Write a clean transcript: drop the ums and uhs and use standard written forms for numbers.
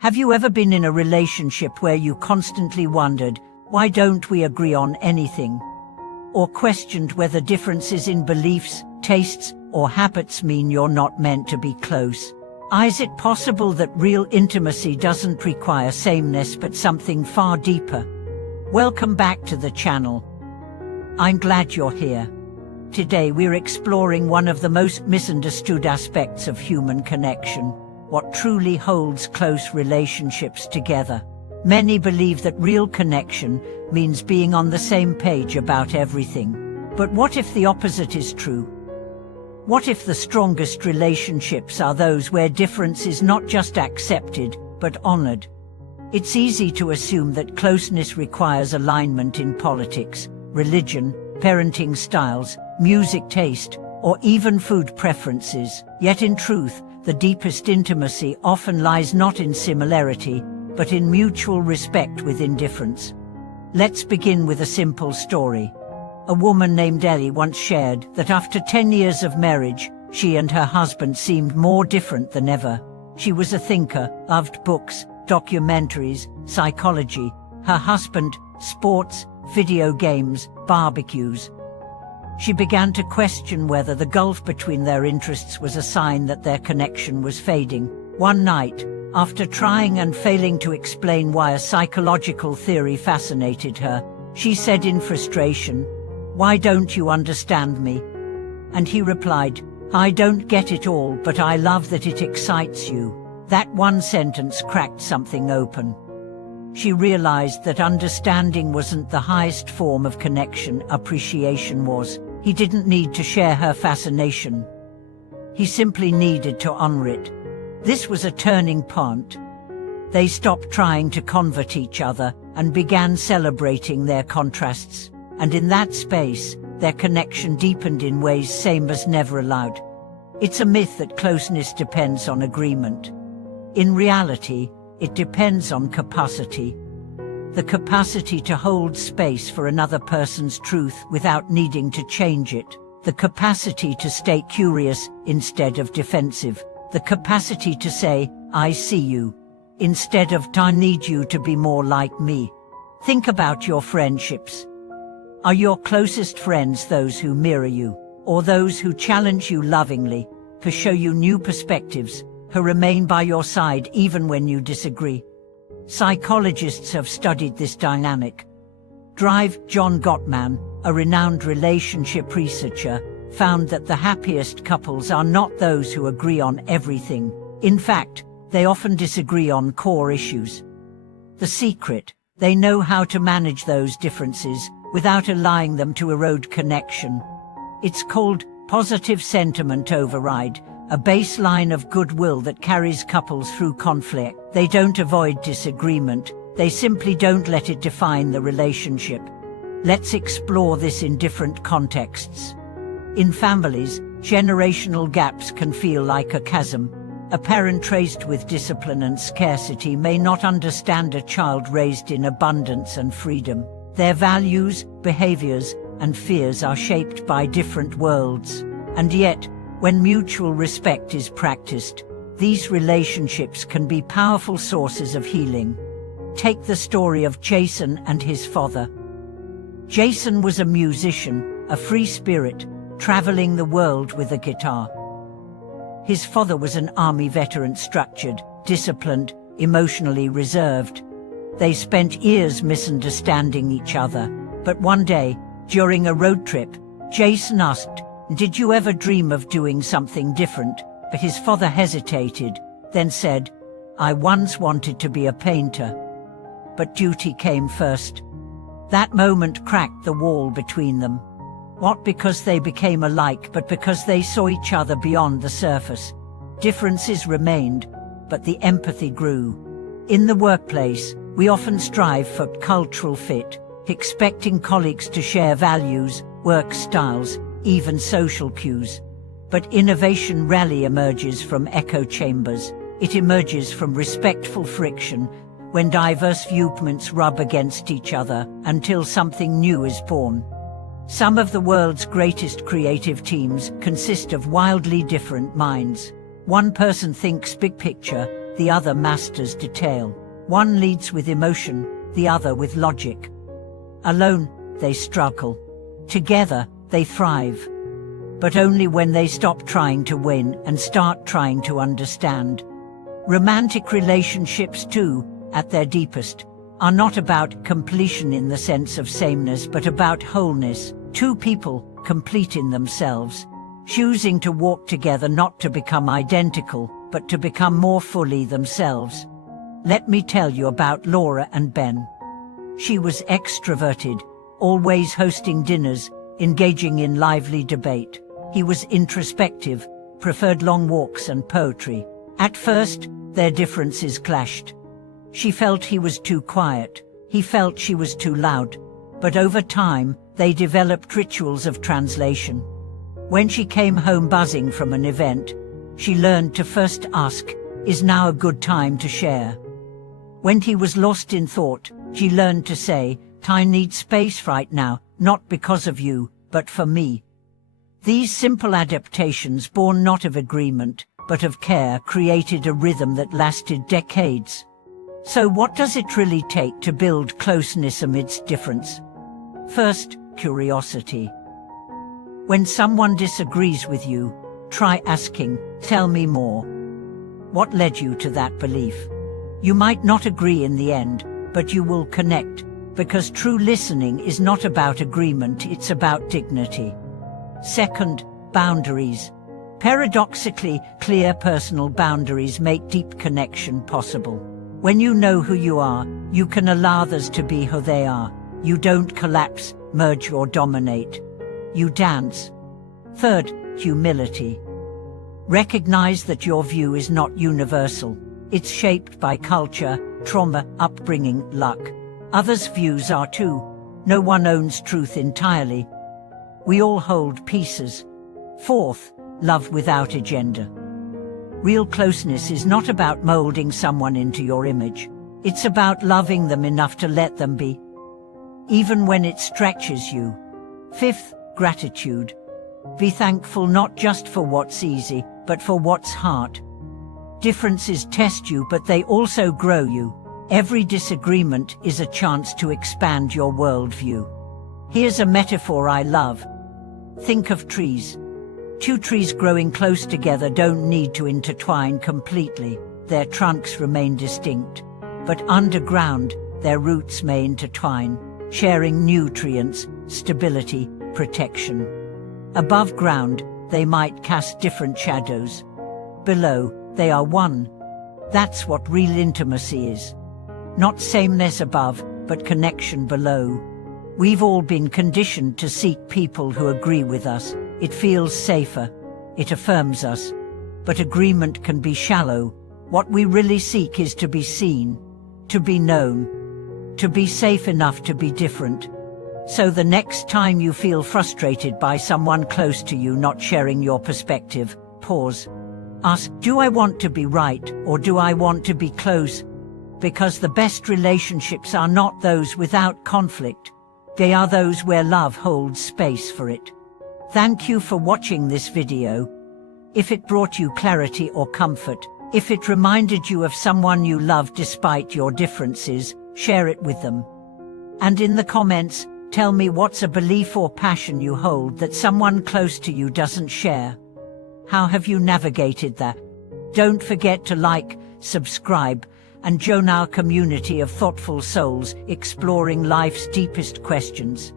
Have you ever been in a relationship where you constantly wondered, why don't we agree on anything? Or questioned whether differences in beliefs, tastes, or habits mean you're not meant to be close? Is it possible that real intimacy doesn't require sameness but something far deeper? Welcome back to the channel. I'm glad you're here. Today we're exploring one of the most misunderstood aspects of human connection. What truly holds close relationships together. Many believe that real connection means being on the same page about everything. But what if the opposite is true? What if the strongest relationships are those where difference is not just accepted, but honored? It's easy to assume that closeness requires alignment in politics, religion, parenting styles, music taste, or even food preferences. Yet in truth, the deepest intimacy often lies not in similarity, but in mutual respect within difference. Let's begin with a simple story. A woman named Ellie once shared that after 10 years of marriage, she and her husband seemed more different than ever. She was a thinker, loved books, documentaries, psychology. Her husband, sports, video games, barbecues. She began to question whether the gulf between their interests was a sign that their connection was fading. One night, after trying and failing to explain why a psychological theory fascinated her, she said in frustration, "Why don't you understand me?" And he replied, "I don't get it all, but I love that it excites you." That one sentence cracked something open. She realized that understanding wasn't the highest form of connection, appreciation was. He didn't need to share her fascination. He simply needed to honor it. This was a turning point. They stopped trying to convert each other and began celebrating their contrasts. And in that space, their connection deepened in ways same as never allowed. It's a myth that closeness depends on agreement. In reality, it depends on capacity. The capacity to hold space for another person's truth without needing to change it. The capacity to stay curious instead of defensive. The capacity to say, "I see you," instead of "I need you to be more like me." Think about your friendships. Are your closest friends those who mirror you, or those who challenge you lovingly, who show you new perspectives, who remain by your side even when you disagree? Psychologists have studied this dynamic. John Gottman, a renowned relationship researcher, found that the happiest couples are not those who agree on everything. In fact, they often disagree on core issues. The secret: they know how to manage those differences without allowing them to erode connection. It's called positive sentiment override, a baseline of goodwill that carries couples through conflict. They don't avoid disagreement, they simply don't let it define the relationship. Let's explore this in different contexts. In families, generational gaps can feel like a chasm. A parent raised with discipline and scarcity may not understand a child raised in abundance and freedom. Their values, behaviors, and fears are shaped by different worlds. And yet, when mutual respect is practiced, these relationships can be powerful sources of healing. Take the story of Jason and his father. Jason was a musician, a free spirit, traveling the world with a guitar. His father was an army veteran, structured, disciplined, emotionally reserved. They spent years misunderstanding each other, but one day, during a road trip, Jason asked, "Did you ever dream of doing something different?" But his father hesitated, then said, "I once wanted to be a painter." But duty came first. That moment cracked the wall between them. Not because they became alike, but because they saw each other beyond the surface. Differences remained, but the empathy grew. In the workplace, we often strive for cultural fit, expecting colleagues to share values, work styles, even social cues. But innovation rarely emerges from echo chambers. It emerges from respectful friction, when diverse viewpoints rub against each other until something new is born. Some of the world's greatest creative teams consist of wildly different minds. One person thinks big picture, the other masters detail. One leads with emotion, the other with logic. Alone, they struggle. Together, they thrive. But only when they stop trying to win and start trying to understand. Romantic relationships too, at their deepest, are not about completion in the sense of sameness but about wholeness, two people, complete in themselves, choosing to walk together not to become identical, but to become more fully themselves. Let me tell you about Laura and Ben. She was extroverted, always hosting dinners, engaging in lively debate. He was introspective, preferred long walks and poetry. At first, their differences clashed. She felt he was too quiet, he felt she was too loud. But over time, they developed rituals of translation. When she came home buzzing from an event, she learned to first ask, "Is now a good time to share?" When he was lost in thought, she learned to say, "I need space right now, not because of you, but for me." These simple adaptations, born not of agreement, but of care, created a rhythm that lasted decades. So what does it really take to build closeness amidst difference? First, curiosity. When someone disagrees with you, try asking, "Tell me more. What led you to that belief?" You might not agree in the end, but you will connect, because true listening is not about agreement, it's about dignity. Second, boundaries. Paradoxically, clear personal boundaries make deep connection possible. When you know who you are, you can allow others to be who they are. You don't collapse, merge or dominate. You dance. Third, humility. Recognize that your view is not universal. It's shaped by culture, trauma, upbringing, luck. Others' views are too. No one owns truth entirely. We all hold pieces. Fourth, love without agenda. Real closeness is not about molding someone into your image. It's about loving them enough to let them be, even when it stretches you. Fifth, gratitude. Be thankful not just for what's easy, but for what's hard. Differences test you, but they also grow you. Every disagreement is a chance to expand your worldview. Here's a metaphor I love. Think of trees. Two trees growing close together don't need to intertwine completely. Their trunks remain distinct. But underground, their roots may intertwine, sharing nutrients, stability, protection. Above ground, they might cast different shadows. Below, they are one. That's what real intimacy is. Not sameness above, but connection below. We've all been conditioned to seek people who agree with us. It feels safer. It affirms us. But agreement can be shallow. What we really seek is to be seen, to be known, to be safe enough to be different. So the next time you feel frustrated by someone close to you not sharing your perspective, pause. Ask, do I want to be right, or do I want to be close? Because the best relationships are not those without conflict. They are those where love holds space for it. Thank you for watching this video. If it brought you clarity or comfort, if it reminded you of someone you love despite your differences, share it with them. And in the comments, tell me what's a belief or passion you hold that someone close to you doesn't share. How have you navigated that? Don't forget to like, subscribe, and join our community of thoughtful souls exploring life's deepest questions.